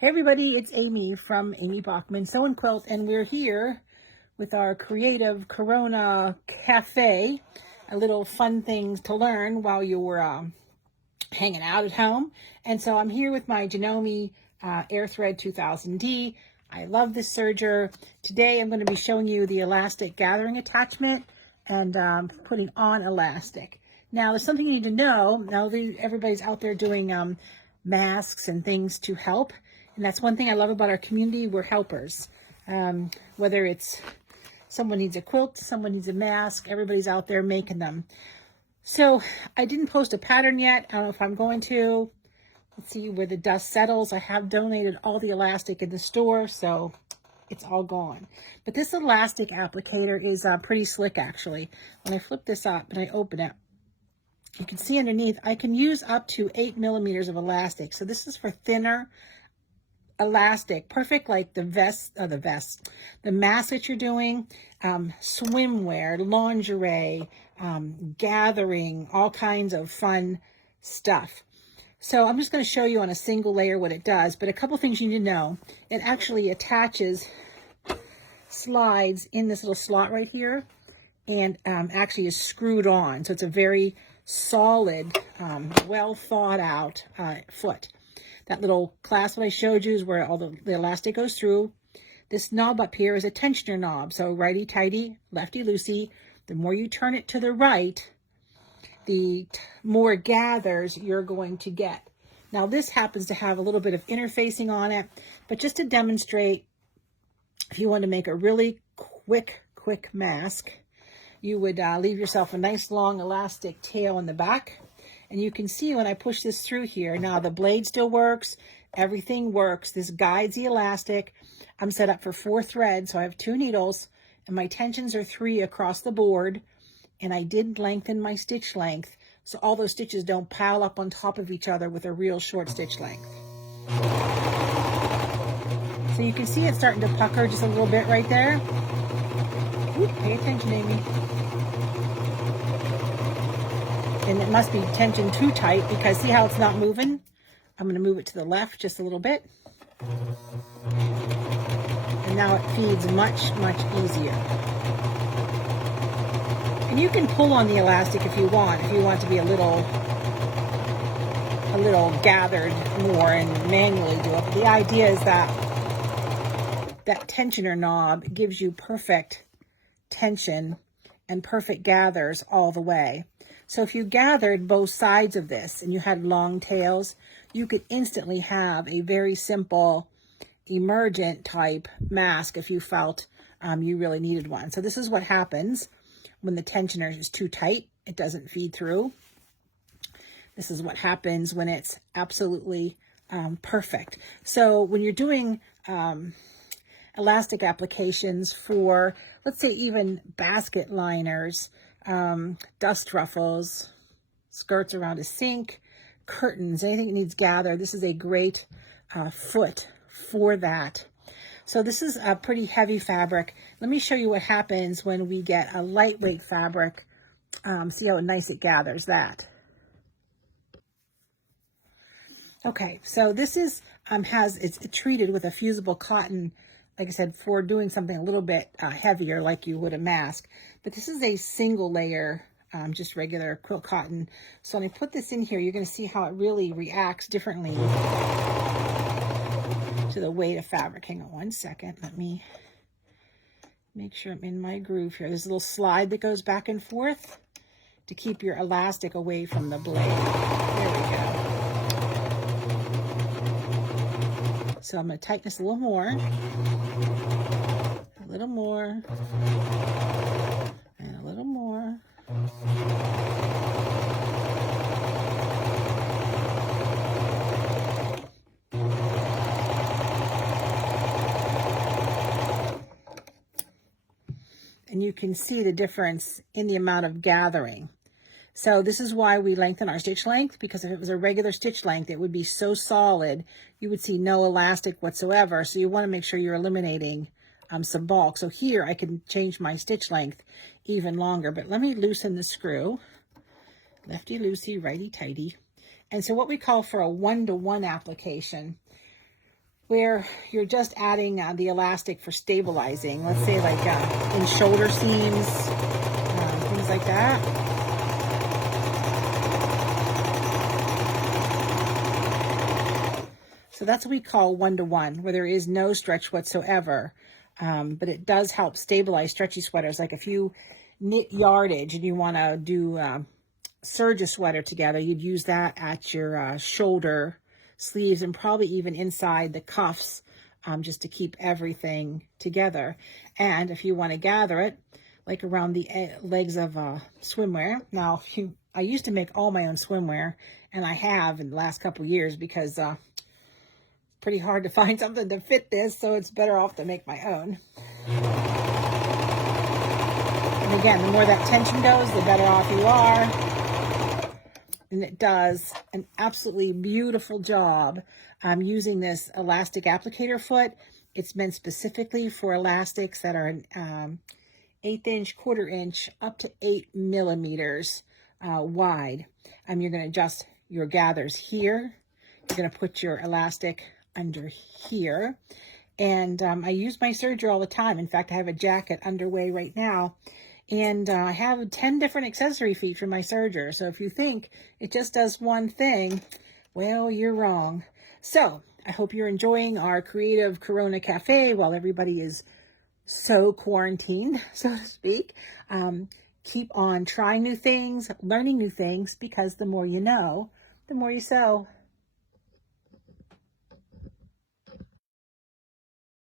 Hey everybody, it's Amy from Amy Baughman Sew and Quilt, and we're here with our creative Corona Cafe, a little fun things to learn while you were hanging out at home. And so I'm here with my Janome Air Thread 2000D. I love this serger. Today I'm going to be showing you the elastic gathering attachment and putting on elastic. Now there's something you need to know. Now everybody's out there doing masks and things to help. And that's one thing I love about our community. We're helpers. Whether it's someone needs a quilt, someone needs a mask, everybody's out there making them. So I didn't post a pattern yet. I don't know if I'm going to. Let's see where the dust settles. I have donated all the elastic in the store, so it's all gone. But this elastic applicator is pretty slick, actually. When I flip this up and I open it, you can see underneath, I can use up to 8 millimeters of elastic. So this is for thinner elastic, perfect like the mask that you're doing, swimwear, lingerie, gathering, all kinds of fun stuff. So I'm just going to show you on a single layer what it does, but a couple things you need to know. It actually attaches, slides in this little slot right here, and actually is screwed on. So it's a very solid, well thought out foot. That little clasp that I showed you is where all the elastic goes through. This knob up here is a tensioner knob. So righty-tighty, lefty-loosey. The more you turn it to the right, the more gathers you're going to get. Now this happens to have a little bit of interfacing on it, but just to demonstrate, if you want to make a really quick mask, you would leave yourself a nice long elastic tail in the back. And you can see when I push this through here, now the blade still works, everything works. This guides the elastic. I'm set up for 4 threads, so I have 2 needles, and my tensions are 3 across the board. And I did lengthen my stitch length, so all those stitches don't pile up on top of each other with a real short stitch length. So you can see it's starting to pucker just a little bit right there. Ooh, pay attention, Amy. And it must be tensioned too tight because see how it's not moving? I'm going to move it to the left just a little bit. And now it feeds much easier. And you can pull on the elastic if you want to be a little gathered more and manually do it. But the idea is that tensioner knob gives you perfect tension and perfect gathers all the way. So if you gathered both sides of this and you had long tails, you could instantly have a very simple emergent type mask if you felt you really needed one. So this is what happens when the tensioner is too tight. It doesn't feed through. This is what happens when it's absolutely perfect. So when you're doing elastic applications for, let's say, even basket liners, dust ruffles, skirts around a sink, curtains, anything that needs gather, this is a great foot for that. So this is a pretty heavy fabric. Let me show you what happens when we get a lightweight fabric. See how nice it gathers that. Okay, so this is it's treated with a fusible cotton, like I said, for doing something a little bit heavier like you would a mask. But this is a single layer, just regular quilt cotton. So when I put this in here, you're going to see how it really reacts differently to the weight of fabric. Hang on one second. Let me make sure I'm in my groove here. There's a little slide that goes back and forth to keep your elastic away from the blade. There we go. So I'm going to tighten this a little more, and a little more. And you can see the difference in the amount of gathering. So this is why we lengthen our stitch length, because if it was a regular stitch length, it would be so solid, you would see no elastic whatsoever. So you want to make sure you're eliminating some bulk. So here I can change my stitch length even longer, but let me loosen the screw. Lefty-loosey, righty-tighty. And so what we call for a 1-to-1 application, where you're just adding the elastic for stabilizing. Let's say like in shoulder seams, things like that. So that's what we call one-to-one, where there is no stretch whatsoever. But it does help stabilize stretchy sweaters. Like if you knit yardage and you want to do serge a sweater together, you'd use that at your shoulder sleeves and probably even inside the cuffs, just to keep everything together. And if you want to gather it, like around the legs of swimwear. Now, I used to make all my own swimwear, and I have in the last couple of years because pretty hard to find something to fit this, so it's better off to make my own. And again, the more that tension goes, the better off you are. And it does an absolutely beautiful job using this elastic applicator foot. It's meant specifically for elastics that are an 1/8 inch, 1/4 inch, up to 8 millimeters wide. You're going to adjust your gathers here. You're going to put your elastic under here. And I use my serger all the time. In fact, I have a jacket underway right now. And I have 10 different accessory feet for my serger. So if you think it just does one thing, well, you're wrong. So I hope you're enjoying our creative Corona Cafe while everybody is so quarantined, so to speak. Keep on trying new things, learning new things, because the more you know, the more you sew.